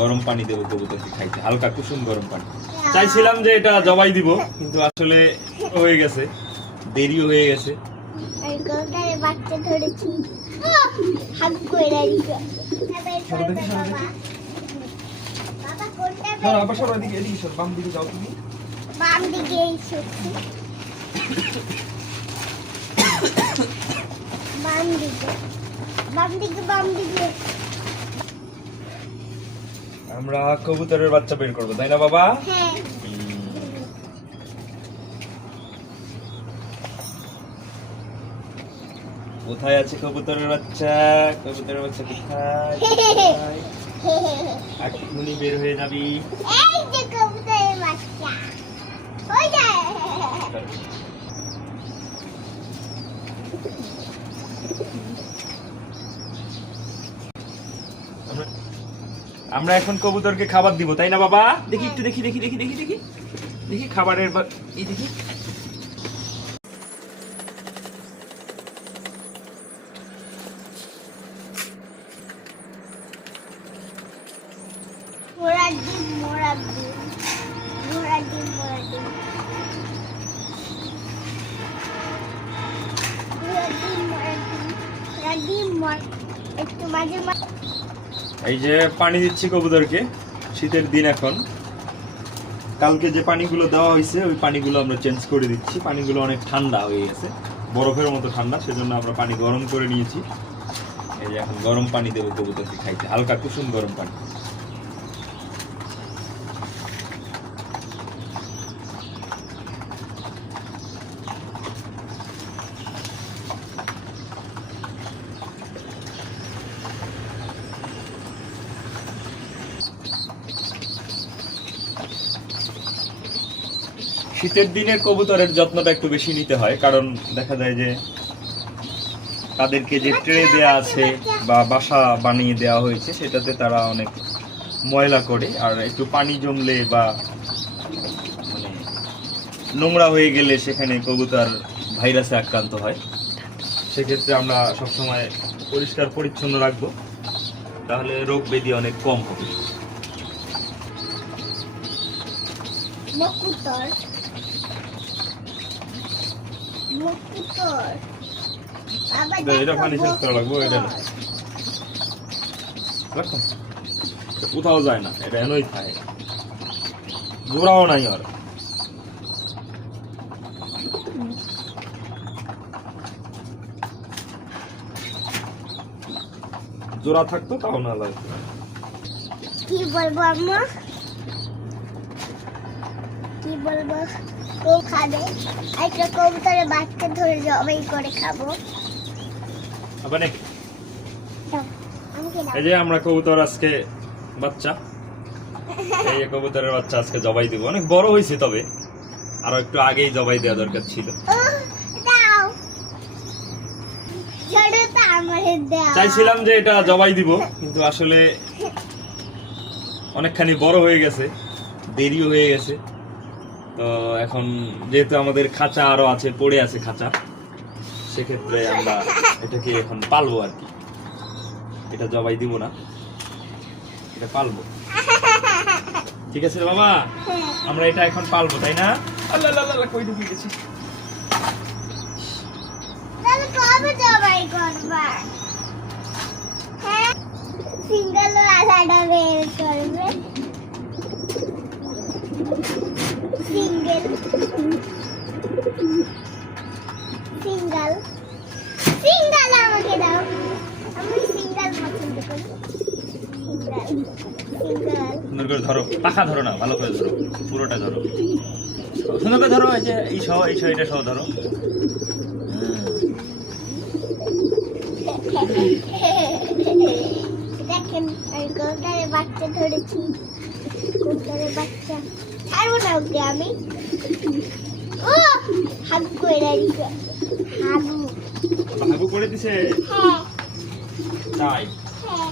গরম পানি দেবো কবুতরকে খাইতে, হালকা কুসুম গরম পানি। চাইছিলাম যে এটা জবাই দিব, কিন্তু আসলে হয়ে গেছে, দেরি হয়ে গেছে। বাচ্চা ধরেছি হাত করে বাম দিকে যাও তুমি, বাম দিকে বাম দিকে বাম দিকে বাম দিকে আমরা কবুতরের বাচ্চা বের করবো, তাই না বাবা? হ্যাঁ। কোথায় আছে কবুতরের বাচ্চা? কবুতরের বাচ্চা কোথায়? এখনই বের হয়ে যাবি। এই যে কবুতরের বাচ্চা, ওই যে। আমরা এখন কবুতরকে খাবার দিব, তাই না বাবা? দেখি একটু, দেখি দেখি দেখি দেখি দেখি দেখি খাবারের এই দেখি। মোরার ডিম মোরার ডিম মোরার ডিম মোরার ডিম মোরার ডিম মোরার ডিম মোরার ডিম একটু মাঝে মাঝে। এই যে পানি দিচ্ছি কবুতরকে, শীতের দিন এখন। কালকে যে পানিগুলো দেওয়া হয়েছে ওই পানিগুলো আমরা চেঞ্জ করে দিচ্ছি। পানিগুলো অনেক ঠান্ডা হয়ে গেছে, বরফের মতো ঠান্ডা, সেজন্য আমরা পানি গরম করে নিয়েছি। এই যে এখন গরম পানি দেবো কবুতরকে খাইতে, হালকা কুসুম গরম পানি। শীতের দিনে কবুতরের যত্নটা একটু বেশি নিতে হয়, কারণ দেখা যায় যে তাদেরকে যে ট্রে দেয়া আছে বা বাসা বানিয়ে দেওয়া হয়েছে সেটাতে তারা অনেক ময়লা করে, আর একটু পানি জমলে বা মানে নোংরা হয়ে গেলে সেখানে কবুতর ভাইরাসে আক্রান্ত হয়। সেক্ষেত্রে আমরা সবসময় পরিষ্কার পরিচ্ছন্ন রাখবো, তাহলে রোগ ব্যাধি অনেক কম হবে। মকুতর মকুতর এটা পানি শেষ করা লাগবো, এটা না কোথাও যায় না, এটা এনই থাকে, জোড়াও নাই আর। জোড়া থাকতো তাও না লাগতো। কি বলবো আম্মা, কি বলবো? ও খাবে, একটা কবুতরের বাচ্চা ধরে জবাই করে খাবো। এই যে আমরা কবুতর আজকে বাচ্চা, এই যে কবুতরের বাচ্চা আজকে জবাই দিব। অনেক বড় হয়েছে, তবে আরো একটু আগেই জবাই দেওয়া দরকার ছিল। চাইছিলাম যে এটা জবাই দিব, কিন্তু আসলে অনেকখানি বড় হয়ে গেছে, দেরি হয়ে গেছে। তো এখন যেহেতু আমাদের খাঁচা আরো আছে, পড়ে আছে খাঁচা, সেক্ষেত্রে আমরা এটাকে এখন পালবো আর কি। এটা জবাই দিব না, এটা পালবো। ঠিক আছে বাবা, আমরা এটা এখন পালবো, তাই না? আল্লাহ আল্লাহ কই ঢুকে গেছি। তাহলে কবে জবাই করবা? হ্যাঁ, সিঙ্গেল আলাদা বের করবে, সিঙ্গেল সিঙ্গেল সিঙ্গেল আমাকে দাও, আমি সিঙ্গেল পছন্দ করি। সিঙ্গেল সিঙ্গেল সুন্দর করে ধরো, পাখা ধরো না, ভালো করে ধরো, পুরোটা ধরো, সুন্দর করে ধরো। এই যে এই সহ এটা সহ ধরো। দেখেন আমি কবুতরের বাচ্চা ধরেছি, কবুতরের বাচ্চা ছাড়বো না ওকে আমি। ও হাগু করে দিছে, হাগু হাগু করে দিছে, হ্যাঁ তাই হ্যাঁ